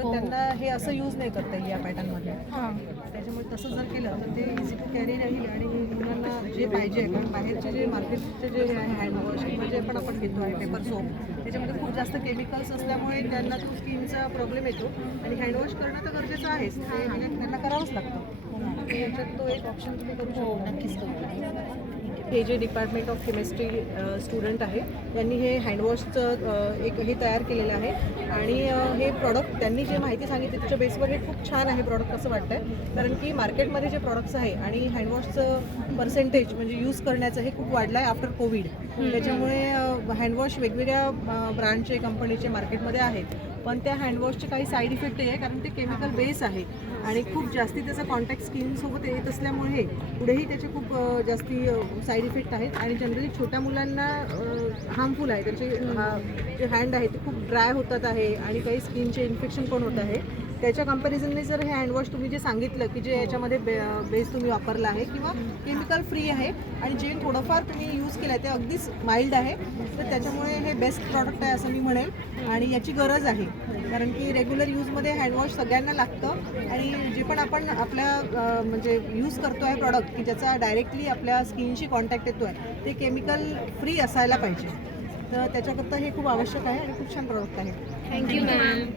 तर त्यांना हे असं यूज नाही करता येईल या पॅटर्नमध्ये. त्याच्यामुळे तसं जर केलं तर ते इझी टू कॅरी राहील आणि मुलांना जे पाहिजे, कारण बाहेरचे जे मार्केटचे जे हँडवॉश किंवा जे पण आपण घेतो आहे पेपर सोप, त्याच्यामध्ये खूप जास्त केमिकल्स असल्यामुळे त्यांना तो स्किनचा प्रॉब्लेम येतो आणि हँडवॉश करणं तर गरजेचं आहेच, ते म्हणजे त्यांना करावंच लागतं. त्याच्यात तो एक ऑप्शन तुम्ही करू शकता. नक्कीच करू. हे जे डिपार्टमेंट ऑफ केमिस्ट्री स्टुडंट आहे त्यांनी हे हँडवॉशचं एक हे तयार केलेलं आहे आणि हे प्रॉडक्ट त्यांनी जे माहिती सांगितली त्याच्या बेसवर हे खूप छान आहे प्रॉडक्ट असं वाटतं आहे, कारण की मार्केटमध्ये जे प्रॉडक्ट्स आहे आणि हँडवॉशचं पर्सेंटेज म्हणजे यूज करण्याचं हे खूप वाढलं आहे आफ्टर कोविड. त्याच्यामुळे हँडवॉश वेगवेगळ्या ब्रँडचे कंपनीचे मार्केटमध्ये आहेत, पण त्या हँडवॉशचे काही साईड इफेक्ट आहे कारण ते केमिकल बेस आहे आणि खूप जास्ती त्याचा कॉन्टॅक्ट स्किनसोबत येत असल्यामुळे पुढेही त्याचे खूप जास्ती साईड इफेक्ट आहेत आणि जनरली छोट्या मुलांना हार्मफुल आहे. त्याचे जे हँड आहे ते खूप ड्राय होतात आहे आणि काही स्किनचे इन्फेक्शन पण होत आहे. त्याच्या कंपॅरिझनने जर हे हँडवॉश तुम्ही जे सांगितलं की जे याच्यामध्ये बेस तुम्ही वापरला आहे किंवा केमिकल फ्री आहे आणि जे थोडंफार तुम्ही यूज केलं आहे ते अगदीच माइल्ड आहे, तर त्याच्यामुळे हे बेस्ट प्रॉडक्ट आहे असं मी म्हणेल आणि याची गरज आहे, कारण की रेग्युलर यूजमध्ये हँडवॉश सगळ्यांना लागतं आणि जे पण आपण आपल्या म्हणजे यूज करतो आहे प्रॉडक्ट की ज्याचा डायरेक्टली आपल्या स्किनशी कॉन्टॅक्ट येतो आहे ते केमिकल फ्री असायला पाहिजे. तर त्याच्याकरता हे खूप आवश्यक आहे आणि खूप छान प्रॉडक्ट आहे. Thank you ma'am.